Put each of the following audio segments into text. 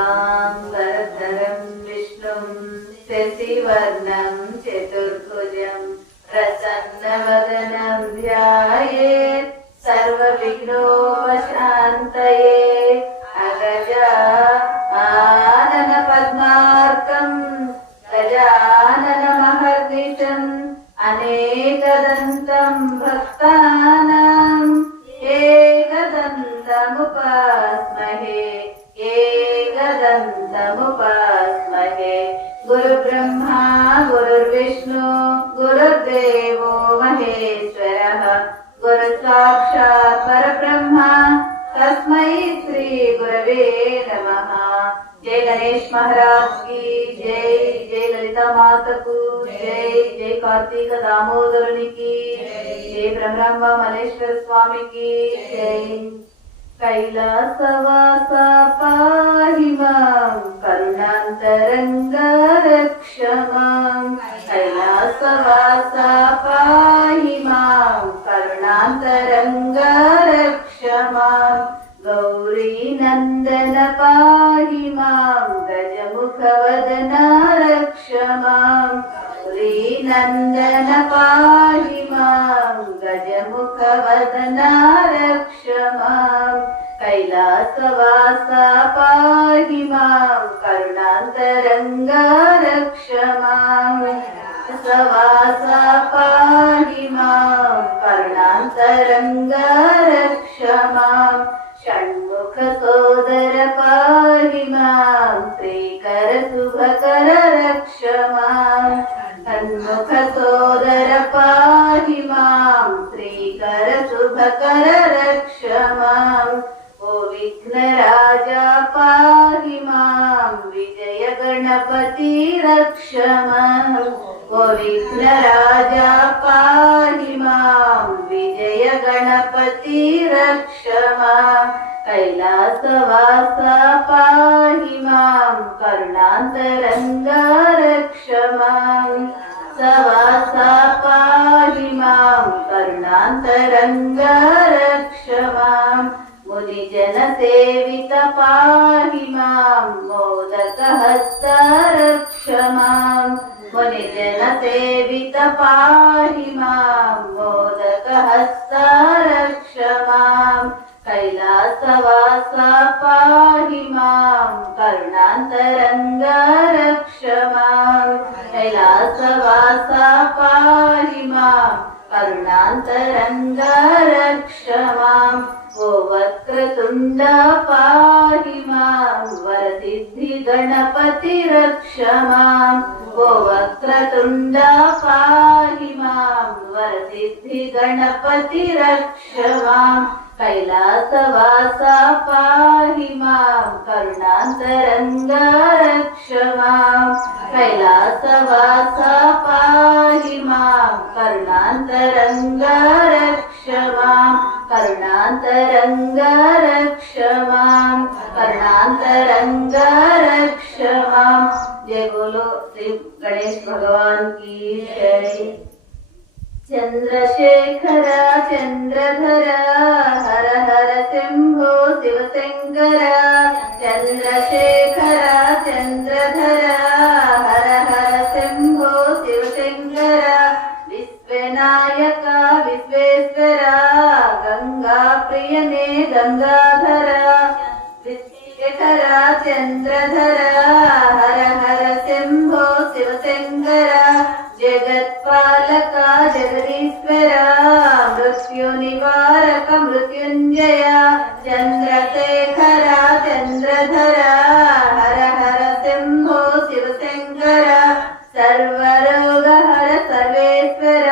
शुक्लाम्बरधरं विष्णुं शशिवर्णं चतुर्भुजं प्रसन्नवदनं ध्यायेत् सर्वविघ्नोपशान्तये। अगजानन पद्मार्कं गजाननमहर्निशम् अनेकदन्तं भक्तानाम् एकदन्तमुपास्महे एकदन्तमुपास्महे। गुरुब्रह्मा गुरुर्विष्णु गुरुर्देवो महेश्वरः गुरुसाक्षात् परब्रह्मा तस्मै श्री गुरवे नमः। जय गणेश महाराज की जय, जय ललिता माता को जय, जय कार्तिक दामोदरुनि की जय, ब्रह्मा मल्लेश्वर स्वामी की जय। कैलासवास पाहि मां करुणान्तरङ्ग रक्ष मां। कैलासवास पाहि मां करुणान्तरङ्ग रक्ष मां। गौरी नंदन पाहि मां गजमुखवदन रक्ष मां। गौरी नंदन पाहि मां गजमुखवदन रक्ष मां। कैलासवास पाहि मां करुणान्तरङ्ग रक्ष मां। कैलासवास पाहि मां करुणान्तरङ्ग रक्ष मां। षण्मुख सोदर पाहि मां श्रीकर शुभकर रक्ष मां। षण्मुख सोदर पाहि मां श्रीकर शुभकर रक्ष मां। ओ विघ्नराजा पाहि मां विजय गणपति रक्ष मां। ओ विघ्नराजा पाहि मां विजय गणपति रक्ष मां। कैलासवास पाहि मां करुणान्तरङ्ग रक्ष मां। सवास पाहि मां करुणान्तरङ्ग रक्ष मां। मुनिजन सेवित पाहि मां मोदकहस्त रक्ष मां। मुनिजन सेवित पाहि मां मोदकहस्त रक्ष मां। कैलासवास पाहि मां करुणान्तरङ्ग रक्ष मां। कैलासवास पाहि मां करुणान्तरङ्ग रक्ष मां। ओ वक्रतुण्ड पाहि मां वरसिद्धि गणपति रक्ष मां। ओ वक्रतुण्ड पाहि मां वरसिद्धि गणपति रक्ष मां। कैलासवास पाहि मां करुणान्तरङ्ग रक्ष मां। कैलासवास पाहि मां करुणान्तरङ्ग रक्ष मां। करुणान्तरङ्ग रक्ष मां करुणान्तरङ्ग रक्ष मां। जय बोलो श्री गणेश भगवान की जय। चंद्रशेखर चंद्रधर हर हर शंभो शिवशंकर। चंद्रशेखर चंद्रधर हर हर शंभो शिवशंकर। विश्वनायक विश्वेश्वर गंगा प्रियने गंगाधर। विश्वेश्वर चंद्रधर हर हर शंभो शिवशंकर। जगत्पालक जगदीश्वर मृत्यु निवारक मृत्युंजय। चंद्रशेखर चंद्रधर हर हर शंभो शिवशंकर। सर्वरोगहर सर्वेश्वर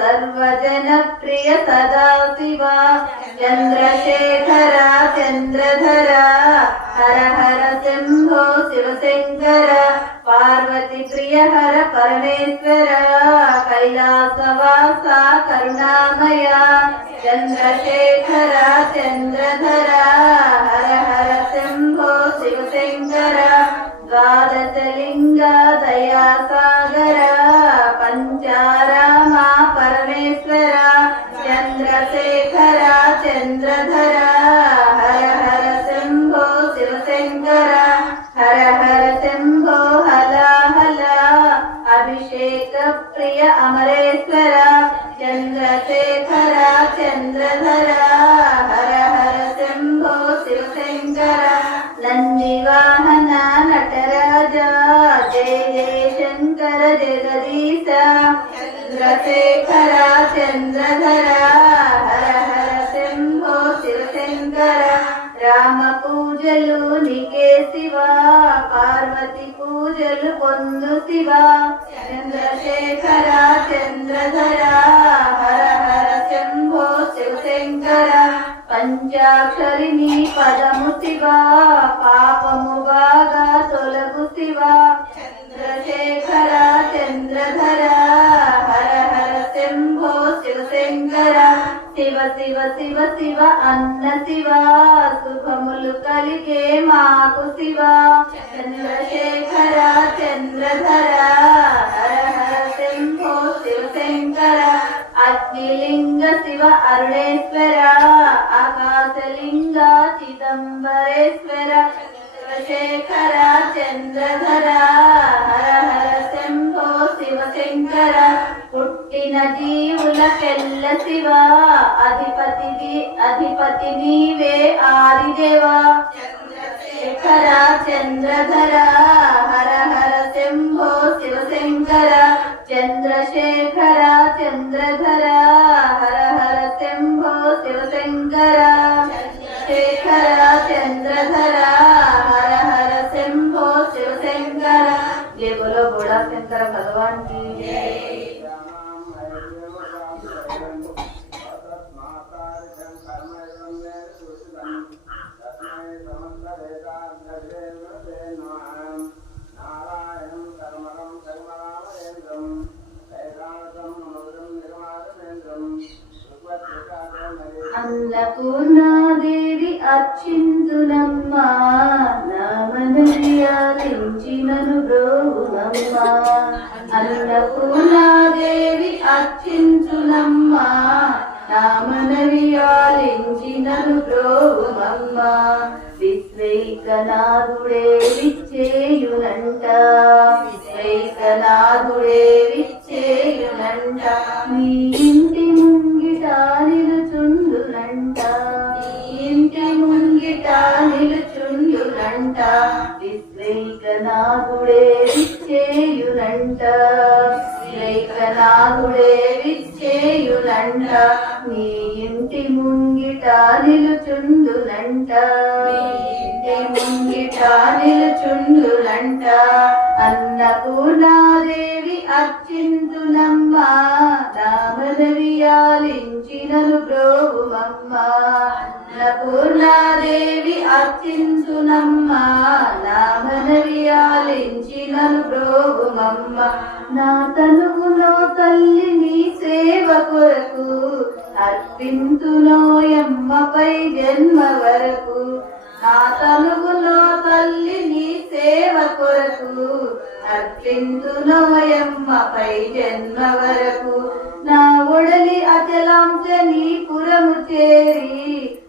सर्वजनप्रिय सदाशिव। चंद्रशेखर चंद्रधर हर हर शंभो शिवशंकर। पार्वती प्रिय हर परमेश्वर कैलासवास करुणामय। चंद्रशेखर चंद्रधर हर हर शंभो शिवशंकर। द्वादशलिंग दया सागर पंचाराम परमेश्वर। चंद्रशेखर चंद्रधर हर हर शंभो शिवशंकर। ప్రియ అమరేశ్వర చంద్రశేఖర చంద్రధర హర హర శంభో శివశంకర నంది వాహన నటరాజ జయ జయ శంకర జగదీశ చంద్రశేఖర చంద్రధర హర హర శంభో శివశంకర రామ పూజలు నీకే శివ పార్వతి పూజలు పొందు శివ చంద్రశేఖర చంద్రధర హర హర శంభో శివశంకర పంచాక్షరి నీ పదము శివ పాపము బాగా తొలగు శివ చంద్రశేఖర చంద్రధర హర హర శంభో శివశంకర శివ శివ శివ శివ అన్న శివ శుభములు కలిగే మాకు శివ చంద్రశేఖర చంద్రధర హర హర శంభో శివశంకర అగ్నిలింగ శివ అరుణేశ్వర ఆకాశలింగ చిదంబరేశ్వర చంద్రశేఖర చంద్రధర హర హర శంభో శివశంకర పుట్టిన జీవులకెల్ల శివ అధిపతి నీవే ఆదిదేవ చంద్రశేఖర చంద్రధర హర హర శంభో శివశంకర చంద్రశేఖర చంద్రధర హర హర శంభో శివశంకర చంద్రశేఖర చంద్రధర హర హర శంభో శివశంకర జయ బోలో బోళా శంకర భగవాన్ की అన్నపూర్ణాదేవి అర్చింతునమ్మ నామనరియాలించినను బ్రోవునమ్మ అన్నపూర్ణాదేవి అర్చింతునమ్మ నామనరియాలించినను బ్రోవునమ్మ విశ్వైకనాథుడే విచ్చేయునంట విశ్వైకనాథుడే విచ్చేయునంట నీ ఇంటి ముంగిట నిలుచుండునంట ఇంటి ముంగిట నిలుచుండునంట విశ్వైకనాథుడే విచ్చేయునంట విశ్వైకనాథుడే విచ్చేయునంట నీ ఇంటి ముంగిట నిలుచుండునంట ఇంటి ముంగిట నిలుచుండునంట అన్నపూర్ణాదేవి అర్చింతునమ్మ నామనవియాలించినను బ్రోవుమమ్మ అన్నపూర్ణాదేవి అర్చింతునమ్మ నామనవియాలించినను బ్రోవుమమ్మ నా తనువులో తల్లి నీ సేవ కొరకు అర్పింతునోయమ్మపై జన్మ వరకు నా తనువులో తల్లి నీ సేవ కొరకు అర్పింతునోయమ్మపై జన్మ వరకు నా ఒడలి అచలాంశ నీ పురము చేరి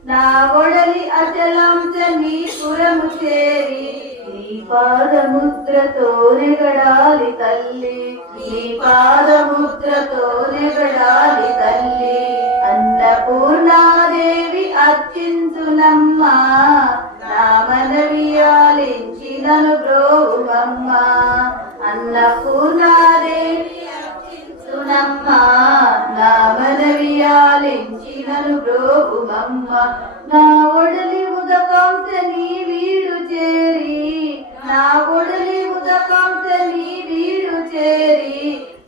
నా ఒడలి అచలాంశ నీ పురము చేరి నీ పాదముద్రతో నెగడాలి తల్లి నీ పాదముద్రతో నెగడాలి తల్లి అన్నపూర్ణాదేవి అర్చింతునమ్మ నామనవియాలించినను బ్రోవుమమ్మ అన్నపూర్ణాదేవి అర్చింతునమ్మ నామనవియాలించినను బ్రోవుమమ్మ నా ఒడలి ఉదకాంశ నీ వీడు చేరి నా ఒడలి ఉదకాంశ నీ వీడు చేరి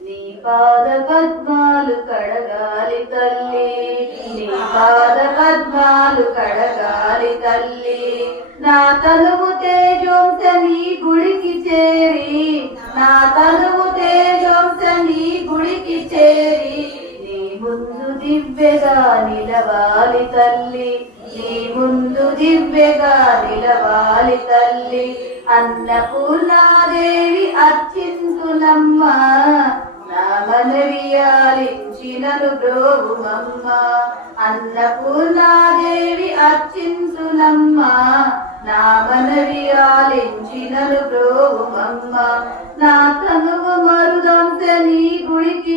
నీ పాద పద్మాలు కడగాలి తల్లి నీ పాద పద్మాలు కడగాలి తల్లి నా తనువు తేజోంశ నీ గుడికి చేరి నా తనువు తేజోంశ నీ గుడికి చేరి నీ ముందు దివ్యగా నిలవాలి తల్లి నీ ముందు దివ్యగా నిలవాలి తల్లి అన్నపూర్ణాదేవి అర్చింతునమ్మ నామనవియాలించినను బ్రోవుమమ్మ అన్నపూర్ణాదేవి అర్చింతునమ్మ నామనవియాలించినను బ్రోవుమమ్మ నా తనువు మరుదంశ నీ గుడికి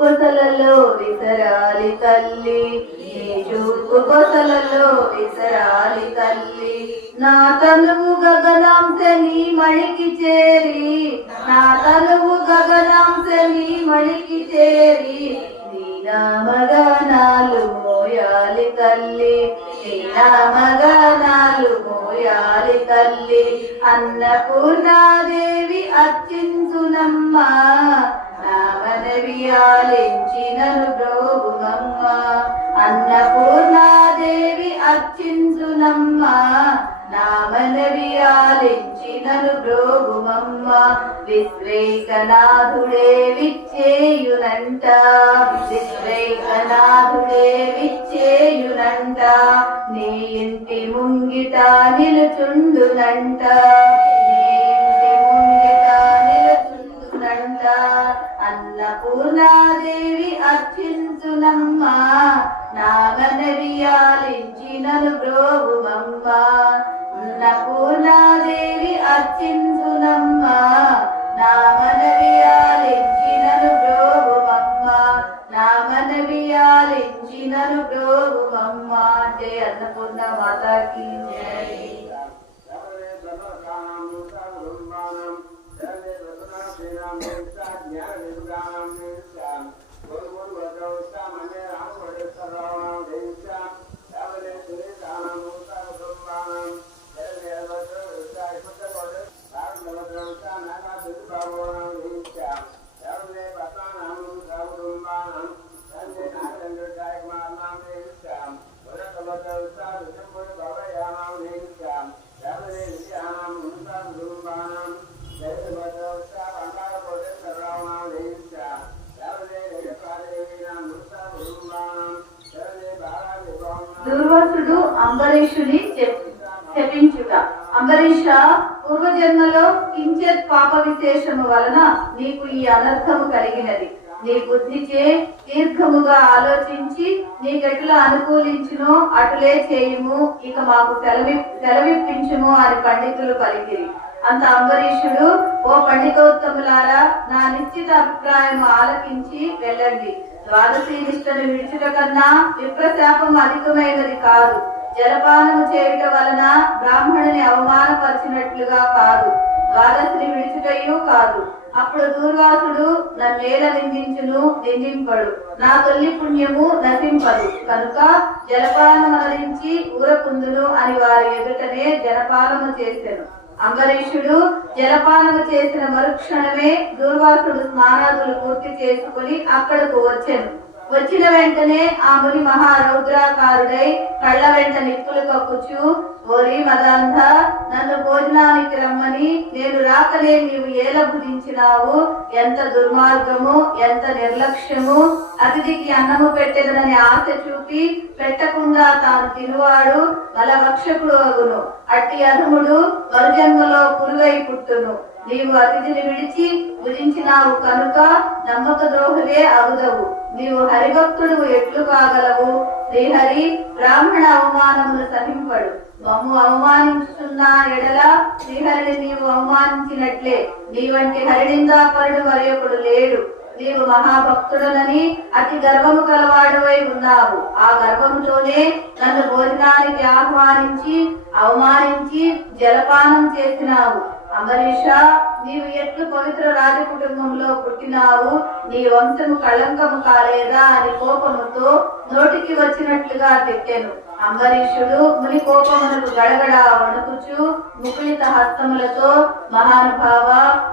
కొసలలో విసరాలి తల్లి, నీ చూపు కొసలలో విసరాలి తల్లి. నా తనువు గగనాంశని మణికి చేరి, నా తనువు గగనాంశని మణికి చేరి, నీ నామగానాలు మోయాలి తల్లి, నీ నామగానాలు మోయాలి తల్లి. అన్నపూర్ణాదేవి అర్చించునమ్మ, నా మనవి ఆలించి నన్ను బ్రోవుమమ్మ. అన్నపూర్ణాదేవి అర్చించునమ్మ, నా మనవి ఆలించి నన్ను బ్రోవుమమ్మ. విశ్వేకనాథుడే విచ్చేయునంట, విశ్వేకనాథుడే విచ్చేయునంట, నీ ఇంటి ముంగిట నిలుచుండునంట, నీ ఇంటి ముంగిట నిలుచుండునంట. అన్నపూర్ణాదేవి అర్చించునమ్మ, నా మనవి ఆలించి నన్ను బ్రోవుమమ్మ. అన్నపూర్ణాదేవి అర్చించునమ్మ, నా మనవి ఆలించి నన్ను బ్రోవుమమ్మ, నా మనవి ఆలించి నన్ను బ్రోవుమమ్మ. జయ అన్నపూర్ణ మాతాకి జై. దుర్వాసుడు అంబరీషుని శపించుట. అంబరీష, పూర్వజన్మలో కించిత్ పాప విశేషము వలన నీకు ఈ అనర్థము కలిగినది. నీ బుద్ధిచే దీర్ఘముగా ఆలోచించి నీకెట్లా అనుకూలించునో అటులే చేయుము, ఇక మాకు సెలవిప్పించుము అని పండితులు పలికిరి. అంత అంబరీషుడు, ఓ పండితోత్తములారా, నా నిశ్చిత అభిప్రాయం ఆలకించి వెళ్ళండి. ద్వాదశీ నిష్టను విడిచుట కన్నా విప్రశాపం అధికమైనది కాదు. జలపానము చేయుట వలన బ్రాహ్మణుని అవమానపరిచినట్లుగా కాదు, ద్వాదశిని విడిచుటయు కాదు. అప్పుడు దూర్వాసుడు నన్నేల నిందింపడు, నా తొల్లి పుణ్యము నశింపదు, కనుక జలపానమరించి ఊరకుందును అని వారి ఎదుటనే జలపానము చేసెను. అంబరీషుడు జలపానము చేసిన మరుక్షణమే దూర్వాసుడు స్నానాదులు పూర్తి చేసుకుని అక్కడకు వచ్చెను. వచ్చిన వెంటనే ఆ ముని మహారౌద్రాకారుడై కళ్ళ వెంట నిప్పులు కక్కుచు, ఓరి మదాంధ, నన్ను భోజనానికి రమ్మని నేను రాకనే నీవు ఏల భుజించినావు, ఎంత దుర్మార్గము, ఎంత నిర్లక్ష్యము. అతిథికి అన్నము పెట్టెదనని ఆశ చూపి పెట్టకుండా తాను తినువాడు బలభక్షకుడు అగును. అట్టి అధముడు మరుజన్మలో పురుగై పుట్టును. నీవు అతిథిని విడిచి భుజించినావు కనుక నమ్మక ద్రోహులే అగుదవు. నీవు హరిభక్తుడు ఎట్లు కాగలవు? శ్రీహరి బ్రాహ్మణ అవమానమును సహింపడు. మమ్ము అవమానించుతున్న ఎడల శ్రీహరిని నీవు అవమానించినట్లే. నీ వంటి హరినిందాపరుడు మరొకడు లేడు. నీవు మహాభక్తుడనని అతి గర్వము కలవాడువై ఉన్నావు. ఆ గర్వముతోనే నన్ను భోజనానికి ఆహ్వానించి అవమానించి జలపానం చేసినావు. అంబరీష, నీవు ఎట్లు పవిత్ర రాజకుటుంబంలో పుట్టినావు, నీ వంశము కళంకము కాలేదా అని కోపముతో నోటికి వచ్చినట్లుగా తిట్టెను. అంబరీషుడు ముని కోపమునకు గడగడ వణుకుచు ముకుళిత హస్తములతో, మహానుభావ,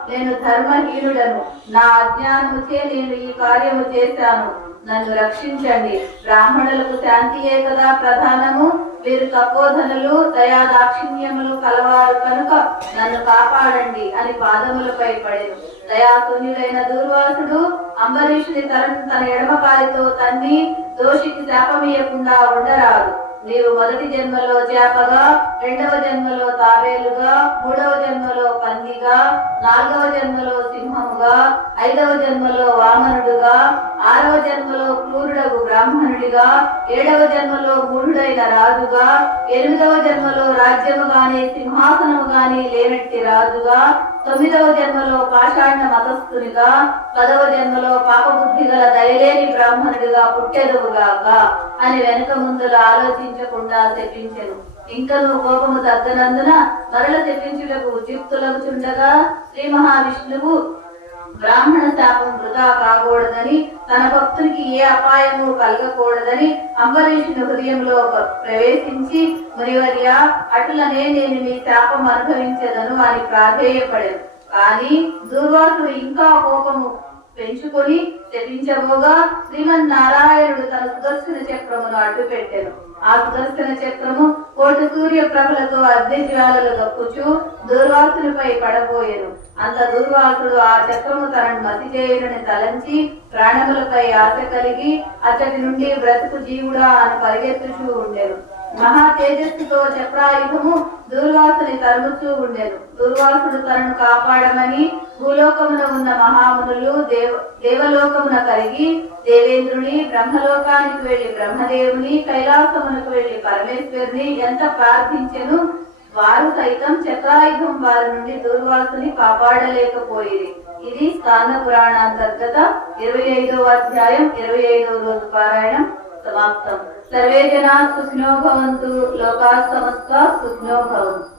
నేను ధర్మహీనుడను, నా అజ్ఞానముచే నేను ఈ కార్యము చేశాను, నన్ను రక్షించండి. బ్రాహ్మణులకు శాంతియే కదా ప్రధానము. వీరు తపోధనులు, దయా దాక్షిణ్యములు కలవారు కనుక నన్ను కాపాడండి అని పాదములపై పడెను. దయాశూన్యుడైన దూర్వాసుడు అంబరీషుని తలను తన ఎడమకాలితో తన్ని దోషికి శాపమీయకుండా ఉండరాదు. నీవు మొదటి జన్మలో చేపగా, రెండవ జన్మలో తాబేలుగా, మూడవ జన్మలో పందిగా, నాలుగవ జన్మలో సింహముగా, ఐదవ జన్మలో వామనుడుగా, 6వ జన్మలో క్రూరుడగు బ్రాహ్మణుడిగా, 7వ జన్మలో మూఢుడైన రాజుగా, 8వ జన్మలో రాజ్యము గాని సింహాసనము గాని లేనట్టి రాజుగా, 9వ జన్మలో పాషాణ మతస్థునిగా, 10వ జన్మలో పాపబుద్ధి గల దయలేని బ్రాహ్మణుడిగా పుట్టెదువుగాక అని వెనక ముందులు ఆలోచించకుండా శపించెను. ఇంకను కోపము తగ్గనందున మరల శపించుటకు ఉద్యుక్తులకు చుండగా శ్రీ మహావిష్ణువు బ్రాహ్మణ శాపం వృధా కాకూడదని, తన భక్తునికి ఏ అపాయము కలగకూడదని అంబరీషుని హృదయంలో ప్రవేశించి, మునివర్య అటులనే నేను మీ శాపం అనుభవించదను అని ప్రాధేయపడెను. కానీ దుర్వాసుడు ఇంకా కోపము పెంచుకొని శపించబోగా శ్రీమన్నారాయణుడు తన సుదర్శన చక్రమును అడ్డుపెట్టెను. ఆ సుదర్శన చక్రము కోటి సూర్య ప్రభలతో అగ్ని జ్వాలలు కప్పుచు దుర్వాసునిపై పడబోయెను. అంత దుర్వాసుడు ఆ చక్రము తనను మతి చేయునని తలంచి ప్రాణములపై ఆశ కలిగి అతడి నుండి బ్రతుకు జీవుడా అని పరిగెత్తుచూ ఉండెను. మహా తేజస్సుతో చక్రాయుధము దుర్వాసుని తరుముచూ ఉండెను. దుర్వాసుడు తనను కాపాడమని భూలోకమున ఉన్న మహామునులు దేవలోకమున కలిగి దేవేంద్రుని, బ్రహ్మలోకానికి వెళ్లి బ్రహ్మదేవుని, కైలాసమునకు వెళ్లి పరమేశ్వరుని ఎంత ప్రార్థించెను. వారు సైతం చక్రాయుధం వారి నుండి దుర్వాసుని కాపాడలేకపోయేది. ఇది స్కాంద పురాణాంతర్గత 25వ అధ్యాయం 25వ రోజు పారాయణం సమాప్తం. సర్వే జనా సుఖినో భవంతు. లోకా సమస్తా సుఖినో భవంతు.